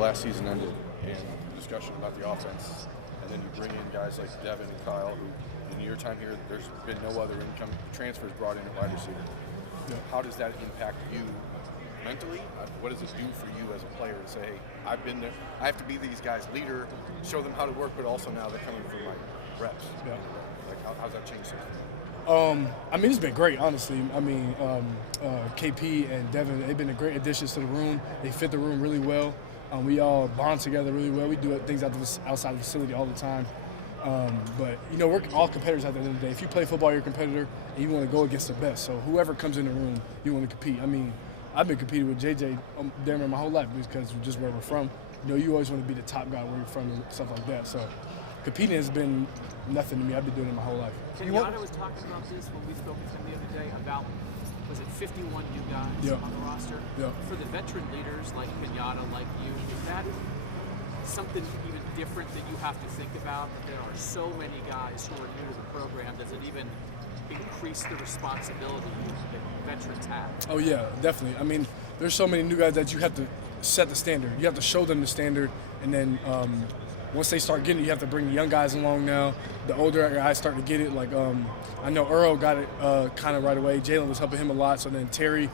last season ended and discussion about the offense, and then you bring in guys like Devin and Kyle, who in your time here, there's been no other income transfers brought in at wide receiver. Yeah. How does that impact you mentally? What does it do for you as a player to say, hey, I've been there, I have to be these guys' leader, show them how to work, but also now they're coming for my reps? Yeah. Like, how's that changed things? I mean, it's been great, honestly. I mean, KP and Devin, they've been great additions to the room. They fit the room really well. We all bond together really well. We do things outside the facility all the time. But, you know, we're all competitors at the end of the day. If you play football, you're a competitor, and you want to go against the best. So whoever comes in the room, you want to compete. I mean, I've been competing with JJ damn near my whole life because just where we're from. You know, you always want to be the top guy where you're from and stuff like that. So competing has been nothing to me. I've been doing it my whole life. Kenyatta was talking about this when we spoke with him the other day about, was it 51 new guys on the roster? Yeah. For the veteran leaders like Kenyatta, like you, is that something even different that you have to think about? That there are so many guys who are new to the program. Does it even increase the responsibility that veterans have? Oh, yeah, definitely. I mean, there's so many new guys that you have to set the standard. You have to show them the standard, and then once they start getting it, you have to bring the young guys along now. The older guys start to get it. Like, I know Earl got it kind of right away. Jalen was helping him a lot. So then Terry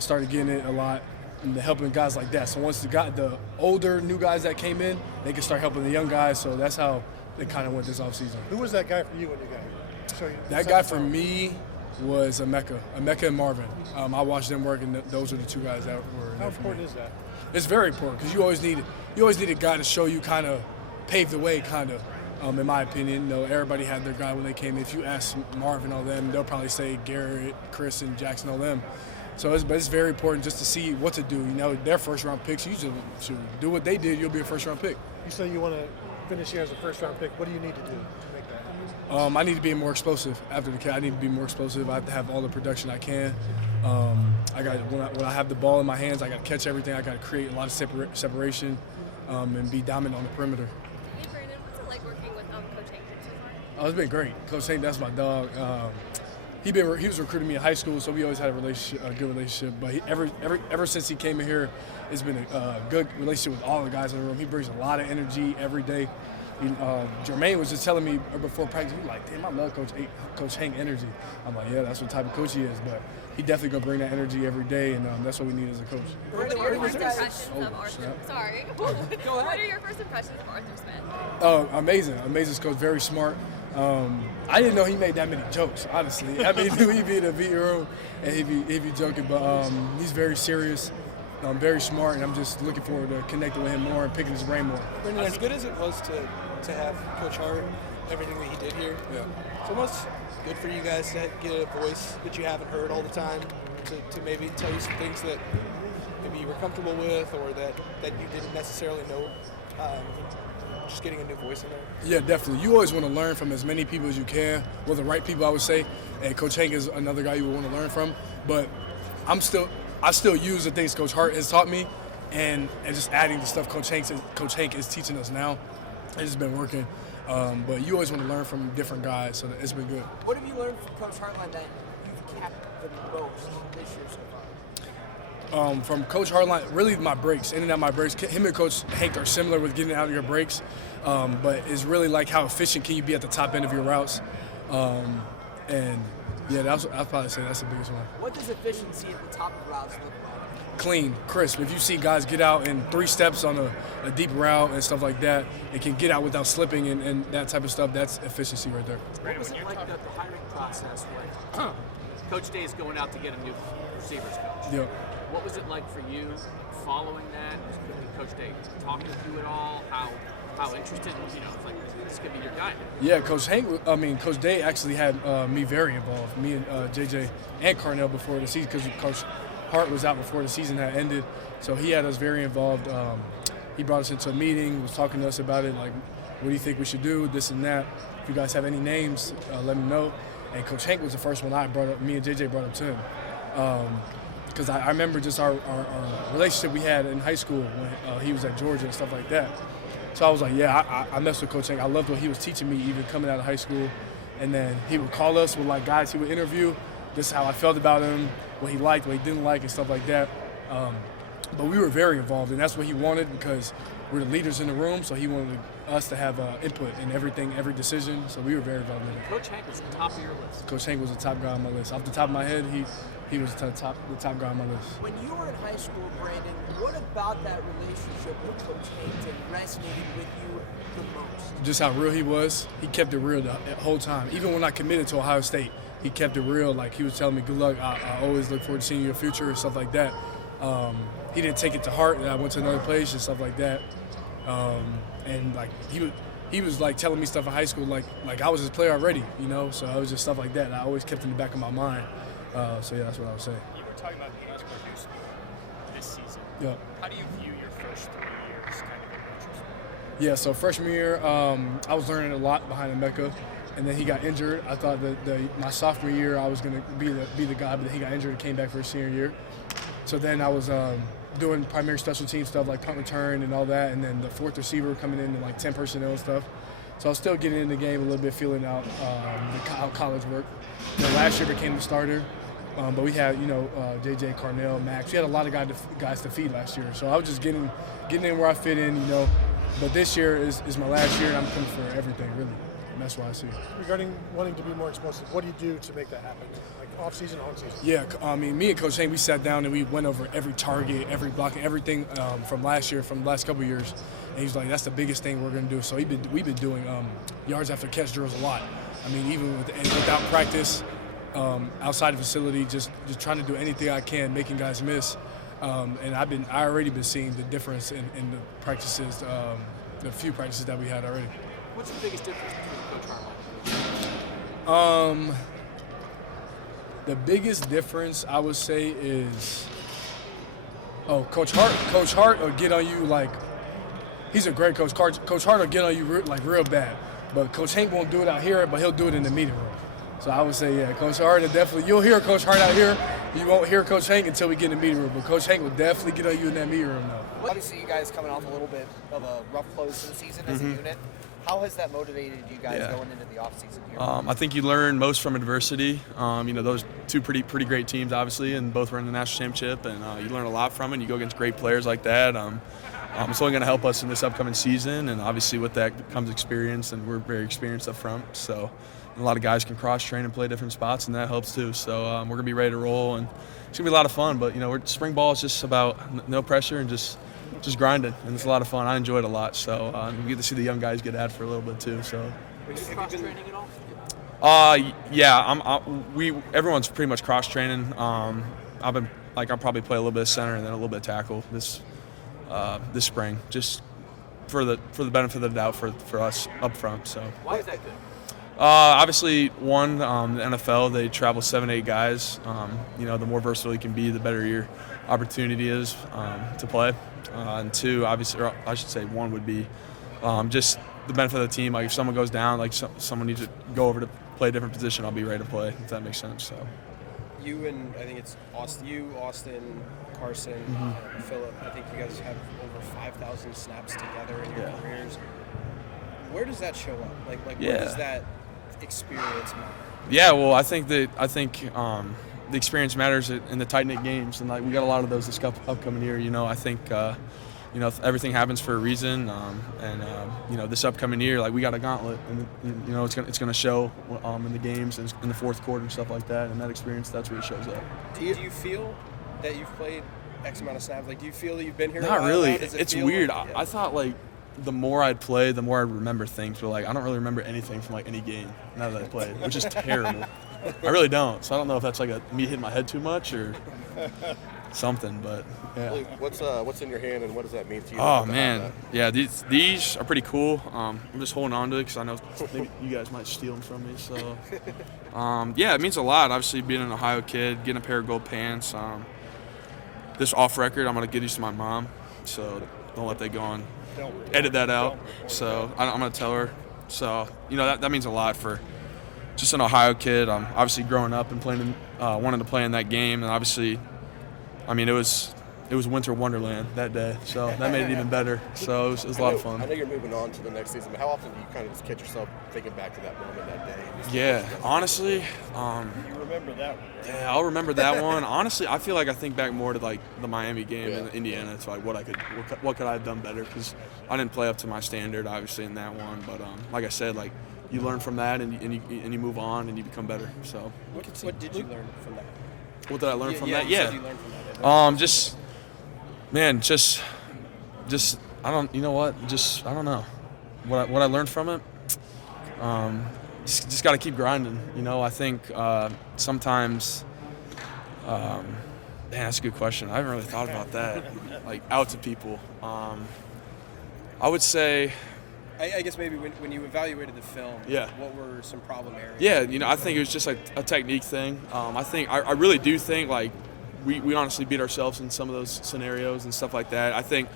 started getting it a lot and helping guys like that. So once the older new guys that came in, they could start helping the young guys. So that's how it kind of went this offseason. Who was that guy for you when you got here? That guy for me was Emeka and Marvin. I watched them work, and those are the two guys that were. How important is that? It's very important because you always need a guy to show you, kind of pave the way, kind of. In my opinion, you know, everybody had their guy when they came in. If you ask Marvin, all them, they'll probably say Garrett, Chris, and Jackson, all them. So it's very important just to see what to do. You know, they're first-round picks. You should do what they did. You'll be a first-round pick. You say you want to finish here as a first-round pick. What do you need to do to make that? I need to be more explosive after the catch. I need to be more explosive. I have to have all the production I can. When I have the ball in my hands, I got to catch everything. I got to create a lot of separation and be dominant on the perimeter. Hey Brandon, what's it like working with Coach Hank so far? Oh, it's been great. Coach Hank, that's my dog. He was recruiting me in high school, so we always had a good relationship. But ever since he came in here, it's been a good relationship with all the guys in the room. He brings a lot of energy every day. Jermaine was just telling me before practice, he was like, damn, I love Coach Hank energy. I'm like, yeah, that's what type of coach he is. But he definitely going to bring that energy every day, and that's what we need as a coach. What are your first impressions of Arthur? Sorry. Go ahead. What are your first impressions of Arthur Smith? Oh, amazing coach, very smart. I didn't know he made that many jokes, honestly. I mean, he'd be in the meeting room and he'd be joking, but he's very serious, very smart, and I'm just looking forward to connecting with him more and picking his brain more. Brendan, as good as it was to have Coach Hart, everything that he did here, it's almost good for you guys to get a voice that you haven't heard all the time, to maybe tell you some things that maybe you were comfortable with or that you didn't necessarily know. Just getting a new voice in there. Yeah, definitely. You always want to learn from as many people as you can. Well, the right people, I would say. And Coach Hank is another guy you would want to learn from. But I still use the things Coach Hart has taught me, and just adding the stuff Coach Hank is teaching us now. It's been working. But you always want to learn from different guys, so it's been good. What have you learned from Coach Hartline that you've kept the most this year so far? From Coach Hartline, really my breaks, in and out my breaks. Him and Coach Hank are similar with getting out of your breaks, but it's really like how efficient can you be at the top end of your routes. And yeah, I'll probably say that's the biggest one. What does efficiency at the top of routes look like? Clean, crisp. If you see guys get out in 3 steps on a deep route and stuff like that, and can get out without slipping and that type of stuff, that's efficiency right there. What was it like the hiring process when Coach Day is going out to get a new receivers coach? Yeah. What was it like for you following that? Was Coach Day talking with you at all? How interested? You know, it's like this could be your guy. Yeah, Coach Day actually had me very involved. Me and JJ and Carnell before the season, because Coach Hart was out before the season had ended, so he had us very involved. He brought us into a meeting, was talking to us about it, like, what do you think we should do, this and that. If you guys have any names, let me know. And Coach Hank was the first one me and JJ brought up to him. Because I remember just our relationship we had in high school when he was at Georgia and stuff like that. So I was like, yeah, I messed with Coach Hank. I loved what he was teaching me even coming out of high school. And then he would call us with like guys he would interview. This is how I felt about him, what he liked, what he didn't like, and stuff like that. But we were very involved, and that's what he wanted because we're the leaders in the room, so he wanted us to have input in everything, every decision, so we were very involved in it. Coach Hank was the top of your list. Coach Hank was the top guy on my list. Off the top of my head, he was the top guy on my list. When you were in high school, Brandon, what about that relationship with Coach Haynes resonated with you the most? Just how real he was. He kept it real the whole time. Even when I committed to Ohio State, he kept it real. Like, he was telling me, good luck, I always look forward to seeing your future and stuff like that. He didn't take it to heart that I went to another place and stuff like that. And like he was like telling me stuff in high school like I was his player already, you know. So it was just stuff like that. And I always kept in the back of my mind. So yeah, that's what I would say. You were talking about the age produced this season. Yeah. How do you view your first 3 years kind of in retrospect? Yeah. So freshman year, I was learning a lot behind Emeka, and then he got injured. I thought that my sophomore year I was gonna be the guy, but then he got injured and came back for his senior year. So then I was doing primary special team stuff like punt return and all that, and then the fourth receiver coming in and like 10 personnel and stuff. So I was still getting in the game a little bit, feeling out how college worked. Then last year became the starter, but we had JJ, Carnell, Max. We had a lot of guys to feed last year. So I was just getting in where I fit in, you know. But this year is my last year, and I'm coming for everything really. And that's why I see. Regarding wanting to be more explosive, what do you do to make that happen? Like off season, on season? Yeah, I mean, me and Coach Hank, we sat down and we went over every target, every block, and everything from the last couple of years. And he's like, that's the biggest thing we're going to do. So we've been doing yards after catch drills a lot. I mean, even without practice, outside the facility, just trying to do anything I can, making guys miss. And I already been seeing the difference in the practices, the few practices that we had already. What's the biggest difference between Coach Hartline? The biggest difference I would say is, Coach Hart will get on you like, he's a great coach. Coach Hart will get on you real bad, but Coach Hank won't do it out here, but he'll do it in the meeting room. So I would say, yeah, Coach Hart will definitely, you'll hear Coach Hart out here. You won't hear Coach Hank until we get in the meeting room, but Coach Hank will definitely get on you in that meeting room though. Obviously, you guys coming off a little bit of a rough close to the season as a unit. How has that motivated you guys going into the offseason here? I think you learn most from adversity. Those two pretty great teams, obviously, and both were in the national championship, and you learn a lot from it. You go against great players like that. It's only going to help us in this upcoming season, and obviously with that comes experience, and we're very experienced up front. So a lot of guys can cross-train and play different spots, and that helps too. So we're going to be ready to roll, and it's going to be a lot of fun. But, spring ball is just about no pressure and just grinding, and it's a lot of fun. I enjoy it a lot, so we get to see the young guys get at it for a little bit too. So, Are you cross-training at all? Yeah, everyone's pretty much cross-training. I'll probably play a little bit of center and then a little bit of tackle this spring, just for the benefit of the doubt for us up front. So. Why is that good? Obviously, one, the NFL, they travel 7-8 guys. The more versatile you can be, the better your opportunity is to play. And two, obviously, or I should say one would be just the benefit of the team. Like if someone goes down, like someone needs to go over to play a different position, I'll be ready to play, if that makes sense. So. You and I think it's Austin, Carson, Phillip, I think you guys have over 5,000 snaps together in your careers. Where does that show up? Like where does that experience matter? Yeah, well, I think the experience matters in the tight-knit games, and like we got a lot of those this upcoming year. I think everything happens for a reason, and this upcoming year, like we got a gauntlet, and it's gonna show in the games and in the fourth quarter and stuff like that, and that experience, that's where it shows up. Do you feel that you've played X amount of snaps? Like, do you feel that you've been here? Not really. It's weird. I thought like the more I'd play, the more I'd remember things, but like I don't really remember anything from like any game now that I played, which is terrible. I really don't. So I don't know if that's like me hitting my head too much or something, but yeah. What's in your hand and what does that mean to you? Oh man, yeah, these are pretty cool. I'm just holding on to it because I know maybe you guys might steal them from me. So yeah, it means a lot. Obviously, being an Ohio kid, getting a pair of gold pants. This off record, I'm gonna give these to my mom, so don't let that go on. Edit that out. So I'm gonna tell her. So that means a lot for just an Ohio kid. Obviously growing up and playing, wanting to play in that game, and obviously, I mean it was it was winter wonderland that day, so that made it even better. So it was a lot of fun. I know you're moving on to the next season, but how often do you kind of just catch yourself thinking back to that moment that day? Yeah, honestly, you remember that one, right? Yeah, I'll remember that one. Honestly, I feel like I think back more to like the Miami game in Indiana. It's like what could I have done better? Because I didn't play up to my standard, obviously, in that one. But like I said, like you learn from that and you move on and you become better. So What did you learn from that? what did I learn from that? You Yeah, said you learned from that. just I don't. You know what? Just I don't know. What I learned from it. Just got to keep grinding. You know, I think sometimes. Man, that's a good question. I haven't really thought about that. Like out to people. I would say. I guess maybe when you evaluated the film, what were some problem areas? Yeah, you know, I think it was just like a technique thing. I really do think like we honestly beat ourselves in some of those scenarios and stuff like that. I think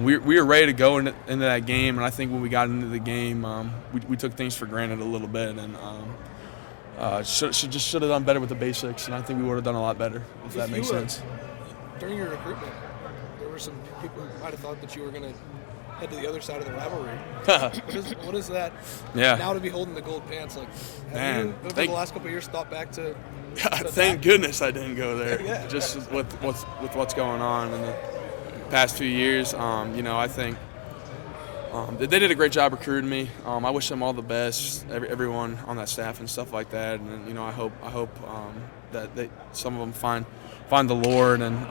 we were ready to go into that game, and I think when we got into the game, we took things for granted a little bit, and should have done better with the basics, and I think we would have done a lot better if that makes sense. During your recruitment, there were some people who might have thought that you were going to head to the other side of the rivalry. What is that? Yeah. Now to be holding the gold pants, like have you over the last couple of years thought back to? Thank goodness I didn't go there. Yeah. Just with what's going on in the past few years, you know, I think they did a great job recruiting me. I wish them all the best, everyone on that staff and stuff like that. And you know, I hope that some of them find the Lord and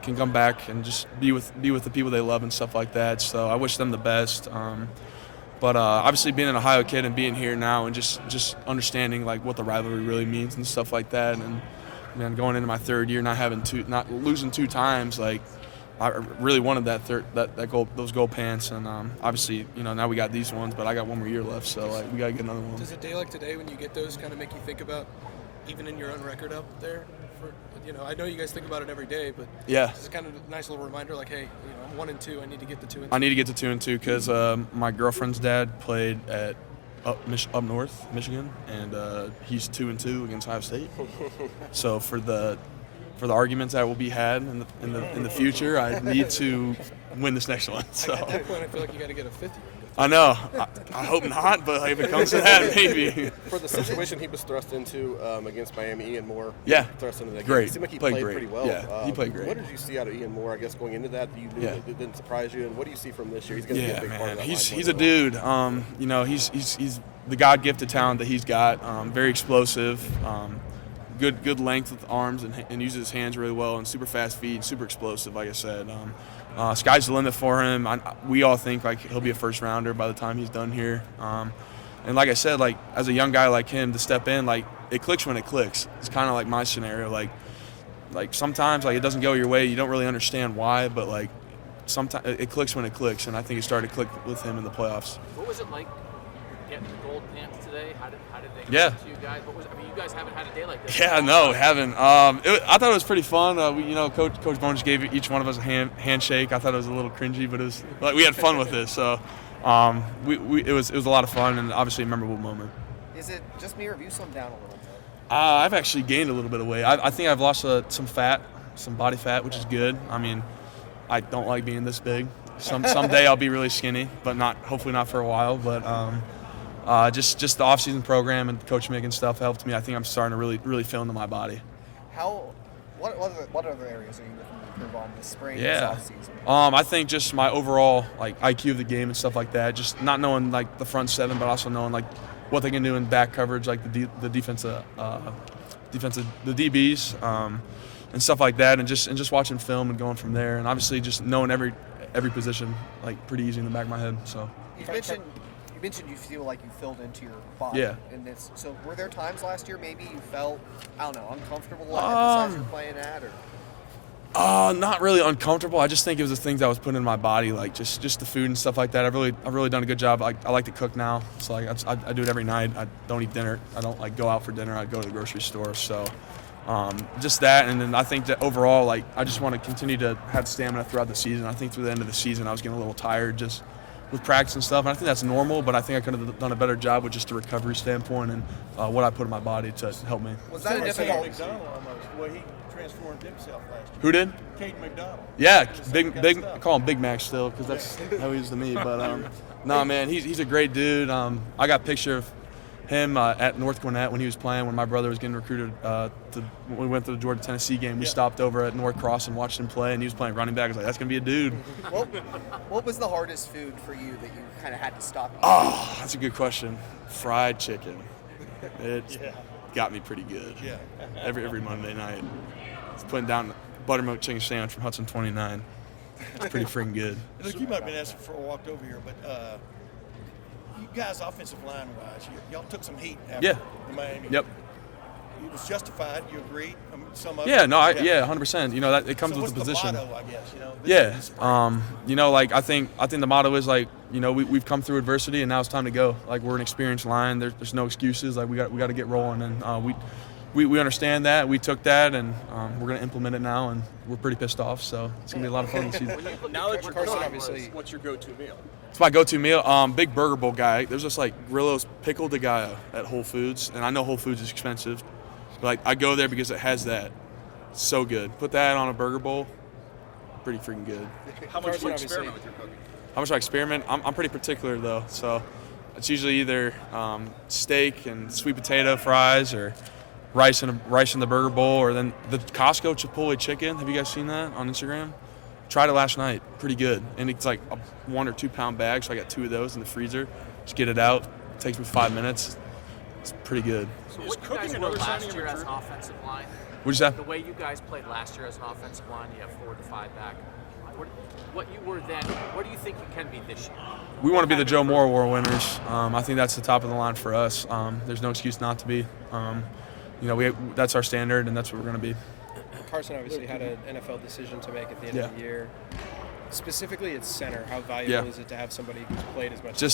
can come back and just be with the people they love and stuff like that. So I wish them the best. But obviously being an Ohio kid and being here now and just understanding like what the rivalry really means and stuff like that, and man, going into my third year, not losing 2 times, like I really wanted those gold pants, and obviously, you know, now we got these ones, but I got one more year left, so like we gotta get another one. Does a day like today, when you get those, kind of make you think about even in your own record up there? You know, I know you guys think about it every day, but it's kind of a nice little reminder, like, hey, you know, I'm 1 and 2. I need to get to 2 and 2. I need to get to 2 and 2 because my girlfriend's dad played at up north, Michigan, and he's 2 and 2 against Ohio State. So for the arguments that will be had in the future, I need to win this next one. So at that point, I feel like you got to get a 50. I know. I hope not, but if it comes to that, maybe. For the situation he was thrust into against Miami, Ian Moore. Thrust into that game. Great. It seemed like he played played great. pretty well. Yeah, he played great. What did you see out of Ian Moore? I guess going into that, you knew that it didn't surprise you. And what do you see from this year? He's going to be a big part of that. He's a dude. You know, he's the God-gifted talent that he's got. Very explosive. Good length with arms and uses his hands really well, and super fast feet, super explosive. Like I said. Sky's the limit for him. We all think like he'll be a first rounder by the time he's done here. And like I said, like as a young guy like him to step in, like it clicks when it clicks. It's kind of like my scenario. Like sometimes like it doesn't go your way. You don't really understand why, but like sometimes it clicks when it clicks. And I think it started to click with him in the playoffs. What was it like getting the gold pants today? How did they Yeah. to you guys? You guys haven't had a day like this. Yeah, no, haven't. I thought it was pretty fun. Coach Bone just gave each one of us a handshake. I thought it was a little cringy, but it was like we had fun with it. So it was a lot of fun and obviously a memorable moment. Is it just me, or have you slimmed down a little bit? I've actually gained a little bit of weight. I think I've lost some fat, some body fat, which is good. I mean, I don't like being this big. Someday I'll be really skinny, but hopefully not for a while. But just the off-season program and Coach Mick and stuff helped me. I think I'm starting to really feel into my body. What other areas are you looking to improve on this spring, this off-season? I think just my overall like IQ of the game and stuff like that. Just not knowing like the front seven, but also knowing like what they can do in back coverage, like the defensive the DBs and stuff like that, and just watching film and going from there, and obviously just knowing every position like pretty easy in the back of my head. So you mentioned you feel like you filled into your body. Yeah. So were there times last year maybe you felt, I don't know, uncomfortable at the size you're playing at, or? Not really uncomfortable. I just think it was the things I was putting in my body, like just the food and stuff like that. I've really done a good job. I like to cook now, so like I do it every night. I don't eat dinner. I don't like go out for dinner. I go to the grocery store. So just that, and then I think that overall, like I just want to continue to have stamina throughout the season. I think through the end of the season, I was getting a little tired just with practice and stuff. And I think that's normal, but I think I could have done a better job with just the recovery standpoint and what I put in my body to help me. Was that a difficult? McDonald almost. Well, he transformed himself last year. Who did? Caden McDonald. Yeah, big. I call him Big Mac still because that's how he is to me. But nah, man, he's a great dude. I got a picture of him at North Gwinnett when he was playing. When my brother was getting recruited when we went to the Georgia-Tennessee game, we stopped over at North Cross and watched him play, and he was playing running back. I was like, that's gonna be a dude. What was the hardest food for you that you kind of had to stop eating? Oh, that's a good question. Fried chicken. It got me pretty good. Yeah. Every Monday night. It's putting down buttermilk chicken sandwich from Hudson 29. It's pretty freaking good. Look, you might have been asked before I walked over here, but you guys, offensive line-wise, y'all took some heat after the Miami. Yep. It was justified. You agreed? Some of Yeah, it? no, 100%. You know, that it comes So with the what's position. The motto, I guess, you know? You know, like I think the motto is like, you know, we've come through adversity and now it's time to go. Like we're an experienced line. There's no excuses. Like we got to get rolling, and we understand that. We took that, and we're gonna implement it now, and we're pretty pissed off. So it's gonna be a lot of fun this season. Now that you're Carson, obviously, what's your go-to meal? It's my go-to meal. Big Burger Bowl guy. There's just like Grillo's Pickle de Gallo at Whole Foods, and I know Whole Foods is expensive, but like I go there because it has that. It's so good. Put that on a burger bowl. Pretty freaking good. How much do you experiment with your cooking? How much do I experiment? I'm pretty particular though, so it's usually either steak and sweet potato fries or rice in the burger bowl, or then the Costco Chipotle chicken. Have you guys seen that on Instagram? Tried it last night. Pretty good, and it's like a 1 or 2 pound bag, so I got 2 of those in the freezer. Just get it out. It takes me 5 minutes. It's pretty good. So what you guys were last year as an offensive line? What'd you say? The way you guys played last year as an offensive line, you have 4 to 5 back. What you were then, what do you think you can be this year? We want to be the Joe Moore Award winners. I think that's the top of the line for us. There's no excuse not to be. You know, that's our standard, and that's what we're going to be. Carson obviously had an NFL decision to make at the end of the year. Specifically at center, how valuable is it to have somebody who's played as much as he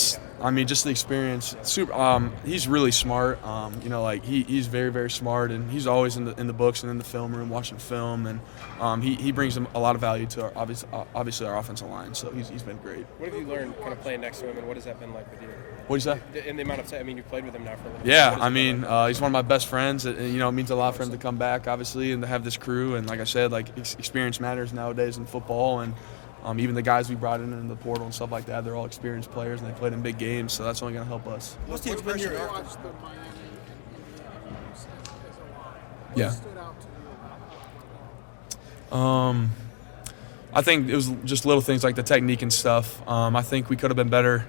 has? Just the experience. Super. He's really smart. You know, like he's very, very smart, and he's always in the books and in the film room watching film, and he brings a lot of value to our obviously our offensive line. So he's been great. What have you learned kind of playing next to him, and what has that been like with you? What'd you say? In the amount of time, I mean, you played with him now for a little bit. Yeah, I mean, he's one of my best friends. And, you know, it means a lot for him to come back, obviously, and to have this crew. And like I said, like experience matters nowadays in football, and even the guys we brought in the portal and stuff like that, they're all experienced players, and they played in big games, so that's only going to help us. What's the expression? Yeah. I think it was just little things like the technique and stuff. I think we could have been better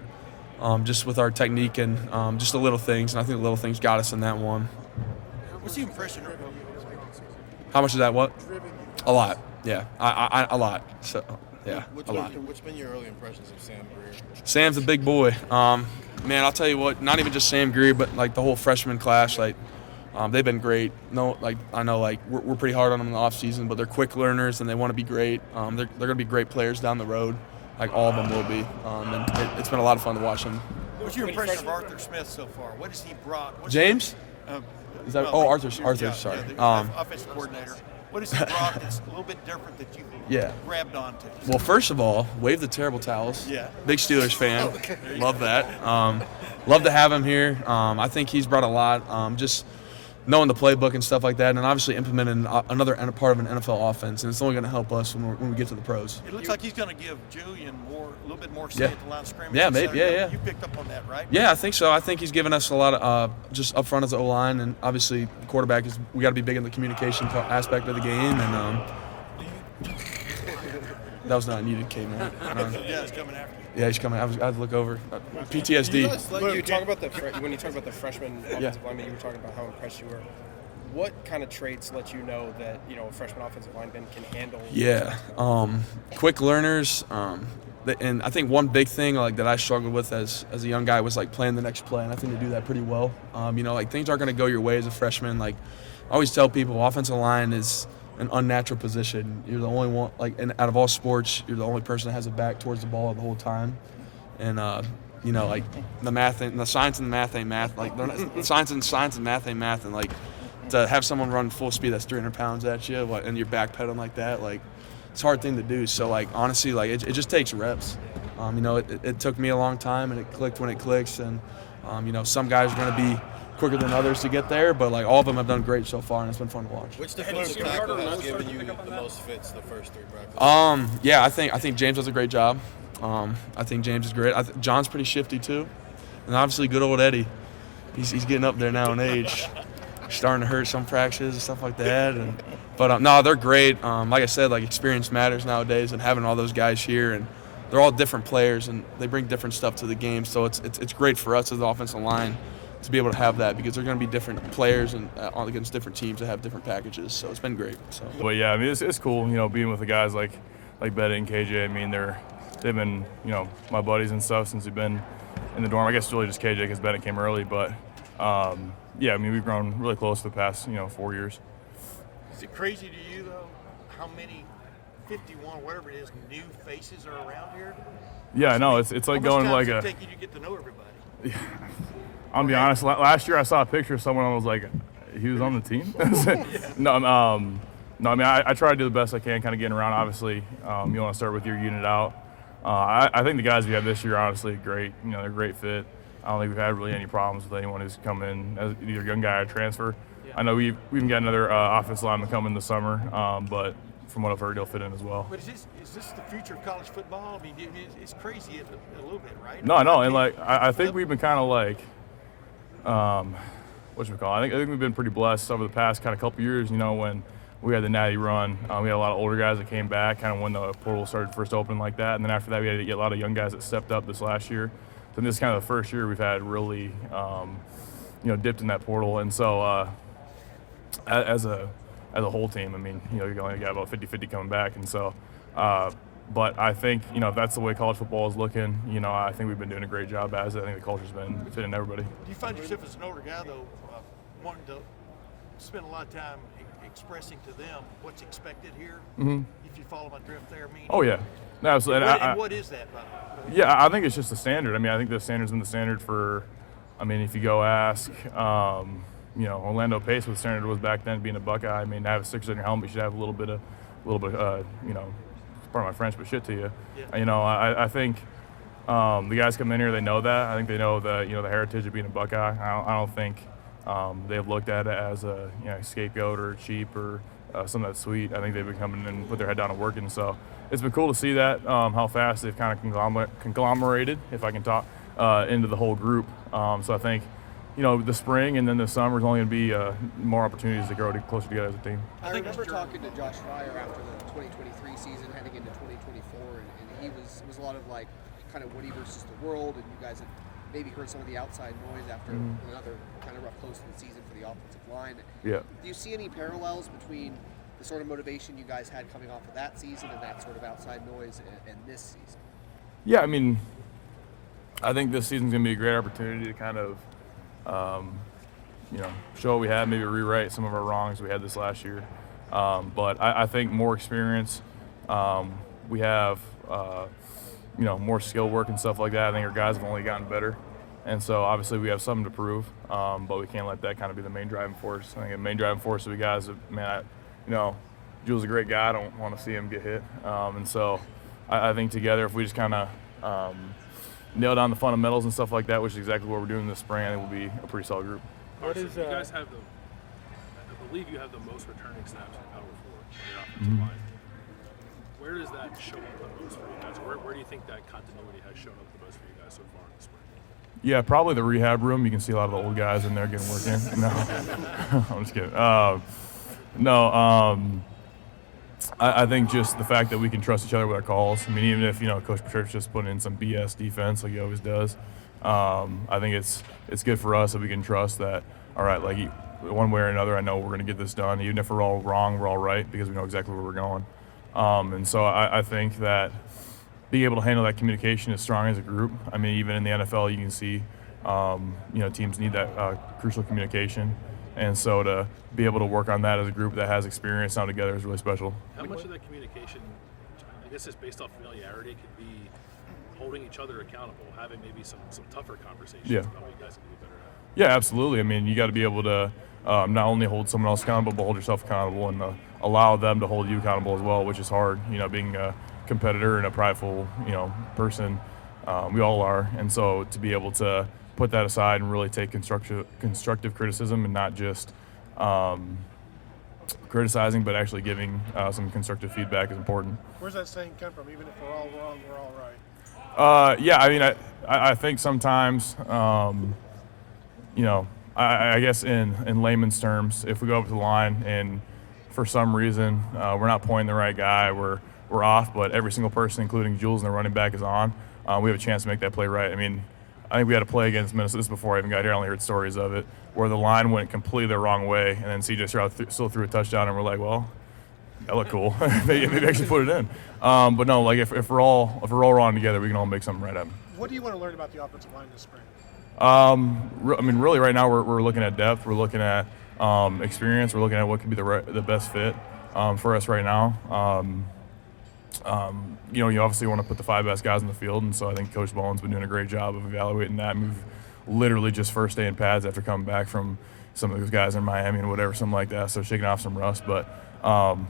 just with our technique and just the little things, and I think the little things got us in that one. What's the impression? How much is that? What? A lot. Yeah, a lot. So. Yeah, a lot. What's been your early impressions of Sam Greer? Sam's a big boy. Man, I'll tell you what, not even just Sam Greer, but like the whole freshman class, like they've been great. No, like I know like we're pretty hard on them in the off season, but they're quick learners and they want to be great. They're going to be great players down the road. Like all of them will be. And it's been a lot of fun to watch them. What's your impression of Arthur Smith so far? What has he brought? James? Is that? Well, Arthur. Sorry. The offensive coordinator. What has he brought that's a little bit different that you grabbed onto? Well, first of all, wave the terrible towels. Yeah. Big Steelers fan. Love that. Love to have him here. I think he's brought a lot. Just knowing the playbook and stuff like that, and obviously implementing another part of an NFL offense, and it's only going to help us when we get to the pros. It looks like he's going to give Julian a little bit more say at the line of scrimmage. Yeah, maybe. Yeah. You picked up on that, right? Yeah, I think so. I think he's given us a lot of just up front as the O-line, and obviously the quarterback we got to be big in the communication aspect of the game, and that was not needed, K-Man. Yeah, he's coming after you. Yeah, he's coming. I had to look over. PTSD. You talk about when you talk about the freshman offensive lineman, you were talking about how impressed you were. What kind of traits let you know that a freshman offensive lineman can handle? Yeah, quick learners. And I think one big thing like that I struggled with as a young guy was like playing the next play, and I think they do that pretty well. Like things aren't going to go your way as a freshman. Like I always tell people, offensive line is an unnatural position. You're the only one, like, out of all sports, you're the only person that has a back towards the ball the whole time. And, like, the math and the science and the math ain't math. Like, science and math ain't math. And, like, to have someone run full speed that's 300 pounds at you and you're backpedaling like that, like, it's a hard thing to do. So, like, honestly, like, it just takes reps. It took me a long time, and it clicked when it clicks. And, some guys are going to be quicker than others to get there, but like all of them have done great so far, and it's been fun to watch. Which defensive tackle has given you the most fits the first 3 practices? Yeah, I think James does a great job. I think James is great. John's pretty shifty too, and obviously good old Eddie. He's getting up there now in age, starting to hurt some fractures and stuff like that. But no, they're great. Like I said, like experience matters nowadays, and having all those guys here, and they're all different players, and they bring different stuff to the game. So it's great for us as the offensive line to be able to have that, because they're going to be different players and against different teams that have different packages. So it's been great. So. But yeah, I mean it's cool, being with the guys like Betty and KJ. I mean they've been my buddies and stuff since we've been in the dorm. I guess it's really just KJ because Bennett came early, but yeah, I mean we've grown really close the past 4 years. Is it crazy to you though how many 51 whatever it is new faces are around here? Yeah, I know. It's like going like a. Take you to get to know everybody. Yeah. I'll be honest. Last year I saw a picture of someone and I was like, he was on the team. No, I mean I try to do the best I can, kind of getting around. Obviously, you want to start with your unit out. I think the guys we have this year, honestly, great. They're a great fit. I don't think we've had really any problems with anyone who's come in as either a young guy or transfer. Yeah. I know we even got another offensive lineman coming this summer, but from what I've heard, he'll fit in as well. But is this the future of college football? I mean, it's crazy a little bit, right? No, I know, and like I think we've been kind of like, what should we call it? I think we've been pretty blessed over the past kind of couple years. When we had the Natty run, we had a lot of older guys that came back, kind of when the portal started first open like that, and then after that we had to get a lot of young guys that stepped up this last year. So this is kind of the first year we've had really, dipped in that portal, and so as a whole team, I mean, you only got about 50-50 coming back, and so. But I think, if that's the way college football is looking, I think we've been doing a great job as it. I think the culture's been fitting everybody. Do you find yourself as an older guy, though, wanting to spend a lot of time expressing to them what's expected here? Mm-hmm. If you follow my drift there, meaning. Oh, yeah. No, absolutely. And what is that, by the way? Yeah, I think it's just the standard. I mean, I think the standard's been the standard for, if you go ask, Orlando Pace, what the standard was back then being a Buckeye. I mean, to have a 6 on your helmet, you should have a little bit of, pardon my French, but shit to you. Yeah. I think the guys come in here, they know that. I think they know the heritage of being a Buckeye. I don't think they've looked at it as a scapegoat or cheap or something that's sweet. I think they've been coming in and put their head down and working. So it's been cool to see that, how fast they've kind of conglomerated, if I can talk, into the whole group. So I think, the spring and then the summer is only going to be more opportunities to grow closer together as a team. I remember talking to Josh Fryer after the 2023 season, heading into 2024, and he was a lot of like kind of Woody versus the world, and you guys had maybe heard some of the outside noise after another kind of rough close to the season for the offensive line. Yeah. Do you see any parallels between the sort of motivation you guys had coming off of that season and that sort of outside noise and this season? Yeah, I mean, I think this season's going to be a great opportunity to kind of, show what we had, maybe rewrite some of our wrongs we had this last year. But I think more experience. We have, more skill work and stuff like that. I think our guys have only gotten better. And so obviously we have something to prove, but we can't let that kind of be the main driving force. I think the main driving force of the guys, Jules is a great guy. I don't want to see him get hit. And so I think together, if we just kind of nail down the fundamentals and stuff like that, which is exactly what we're doing this spring, I think we'll be a pretty solid group. Carson, you guys have I believe you have the most returning snaps in Power 4 on your offensive line. Where does that show up the most for you guys? Where do you think that continuity has shown up the most for you guys so far in the spring? Yeah, probably the rehab room. You can see a lot of the old guys in there getting work in. No, I'm just kidding. I think just the fact that we can trust each other with our calls. I mean, even if Coach Patrick's just putting in some BS defense like he always does, I think it's good for us that we can trust that. All right, like one way or another, I know we're going to get this done. Even if we're all wrong, we're all right because we know exactly where we're going. And so I think that being able to handle that communication as strong as a group. I mean, even in the NFL, you can see, teams need that crucial communication. And so to be able to work on that as a group that has experience now together is really special. How much of that communication, I guess it's based off familiarity, could be holding each other accountable, having maybe some tougher conversations about what you guys can do better at? Yeah, absolutely. I mean, you got to be able to not only hold someone else accountable, but hold yourself accountable and allow them to hold you accountable as well, which is hard, being a competitor and a prideful, person. We all are. And so to be able to put that aside and really take constructive criticism and not just criticizing, but actually giving some constructive feedback is important. Where's that saying come from? Even if we're all wrong, we're all right. Yeah, I mean, I think sometimes, I guess in layman's terms, if we go up to the line and for some reason we're not pointing the right guy, we're off, but every single person, including Jules and the running back, is on, we have a chance to make that play right. I mean, I think we had a play against Minnesota, this before I even got here, I only heard stories of it, where the line went completely the wrong way, and then CJ Stroud still threw a touchdown, and we're like, well, that looked cool. maybe I should put it in. But no, like if we're all wrong together, we can all make something right happen. What do you want to learn about the offensive line this spring? I mean, really, right now we're looking at depth. We're looking at experience. We're looking at what could be the best fit for us right now. You obviously want to put the 5 best guys in the field, and so I think Coach Bowen's been doing a great job of evaluating that. We've literally just first day in pads after coming back from some of those guys in Miami and whatever, something like that. So shaking off some rust, but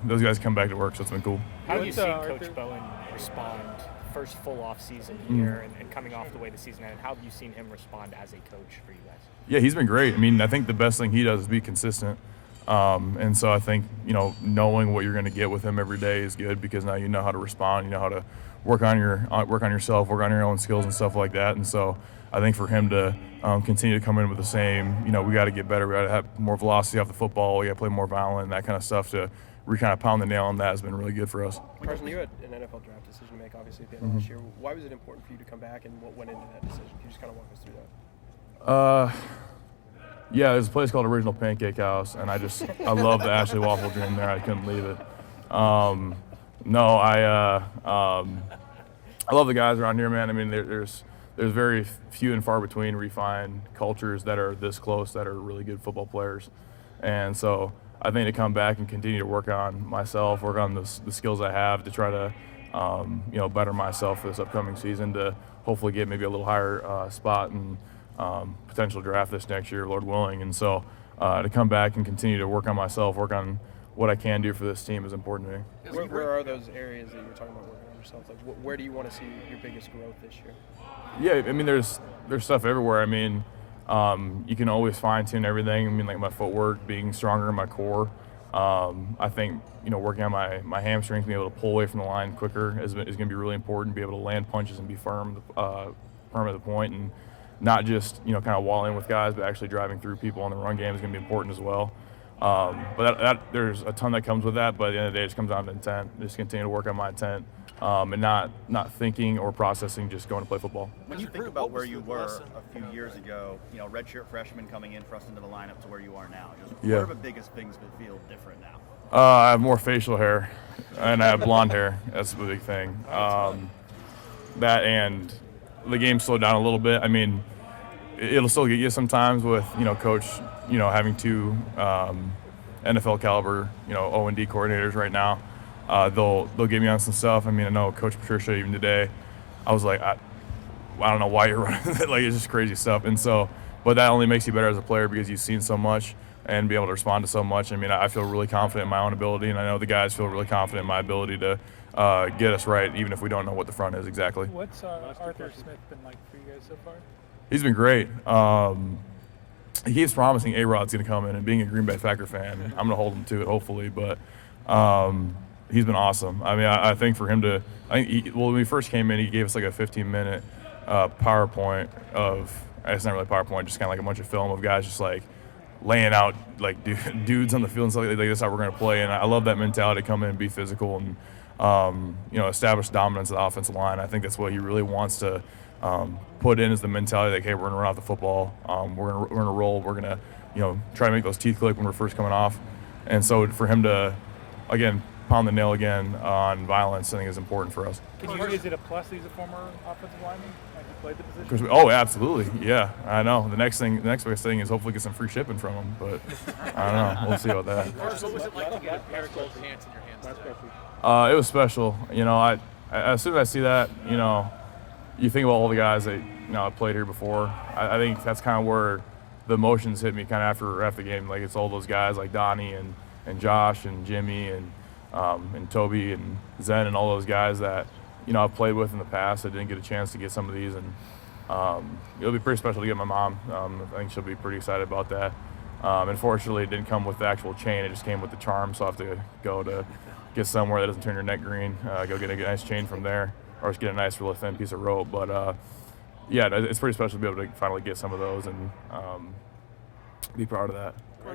those guys come back to work, so it's been cool. How do you see Coach Bowen respond first full off season here and coming off the way the season ended? How have you seen him respond as a coach for you guys? Yeah, he's been great. I mean, I think the best thing he does is be consistent. And so I think, knowing what you're going to get with him every day is good, because now you know how to respond, you know how to work on yourself, work on your own skills and stuff like that. And so I think for him to continue to come in with the same, we got to get better, we got to have more velocity off the football, we got to play more violent, and that kind of stuff to kind of pound the nail on that has been really good for us. Carson, you had an NFL draft decision to make, obviously, at the end of this year. Why was it important for you to come back, and what went into that decision? Can you just kind of walk us through that? Yeah, there's a place called Original Pancake House, and I love the Ashley Waffle Dream there. I couldn't leave it. No, I love the guys around here, man. I mean, there's very few and far between refined cultures that are this close, that are really good football players. And so I think to come back and continue to work on myself, work on the skills I have to try to, better myself for this upcoming season, to hopefully get maybe a little higher spot and potential draft this next year, Lord willing. And so to come back and continue to work on myself, work on what I can do for this team is important to me. Where are those areas that you were talking about working on yourself? Like, where do you want to see your biggest growth this year? Yeah, I mean, there's stuff everywhere. I mean, you can always fine-tune everything. I mean, like my footwork, being stronger in my core. I think, working on my hamstrings, being able to pull away from the line quicker is going to be really important, be able to land punches and be firm at the point, and not just, kind of walling with guys, but actually driving through people on the run game is going to be important as well. But that there's a ton that comes with that, but at the end of the day, it just comes down to intent. Just continue to work on my intent, and not thinking or processing, just going to play football. When you think about where you were a few years ago, redshirt freshman coming in, thrust into the lineup to where you are now, what are the biggest things that feel different now? I have more facial hair, and I have blonde hair. That's the big thing. That and the game slowed down a little bit. I mean, it'll still get you sometimes with, coach, having 2 NFL caliber, O&D coordinators right now. They'll get me on some stuff. I mean, I know Coach Patricia, even today, I was like, I don't know why you're running. Like, it's just crazy stuff. And so, but that only makes you better as a player, because you've seen so much and be able to respond to so much. I mean, I feel really confident in my own ability, and I know the guys feel really confident in my ability to get us right, even if we don't know what the front is exactly. What's Arthur Smith been like for you guys so far? He's been great. He keeps promising A-Rod's going to come in, and being a Green Bay Packer fan, I'm going to hold him to it, hopefully. But he's been awesome. I mean, I think for him to when we first came in, he gave us like a 15-minute PowerPoint of, it's not really PowerPoint, just kind of like a bunch of film of guys just like laying out like dudes on the field and stuff like that's how we're going to play. And I love that mentality to come in and be physical and establish dominance of the offensive line. I think that's what he really wants to put in, is the mentality that, hey, we're going to run out the football, we're going to roll, we're going to try to make those teeth click when we're first coming off. And so for him to, again, pound the nail again on violence, I think is important for us. Is it a plus that he's a former offensive lineman? Like, he played the position? Oh, absolutely. Yeah, I know. The next best thing is hopefully get some free shipping from him, but I don't know. We'll see about that. What was it like to get a pair of gold pants in your hands? It was special. As soon as I see that, you think about all the guys that played here before. I think that's kind of where the emotions hit me kind of after the game. Like, it's all those guys like Donnie and Josh and Jimmy and Toby and Zen and all those guys that I've played with in the past. I didn't get a chance to get some of these, and it'll be pretty special to get my mom. I think she'll be pretty excited about that. Unfortunately, it didn't come with the actual chain. It just came with the charm, so I have to go to get somewhere that doesn't turn your neck green, go get a nice chain from there, or just get a nice, really thin piece of rope. But, yeah, it's pretty special to be able to finally get some of those and be proud of that.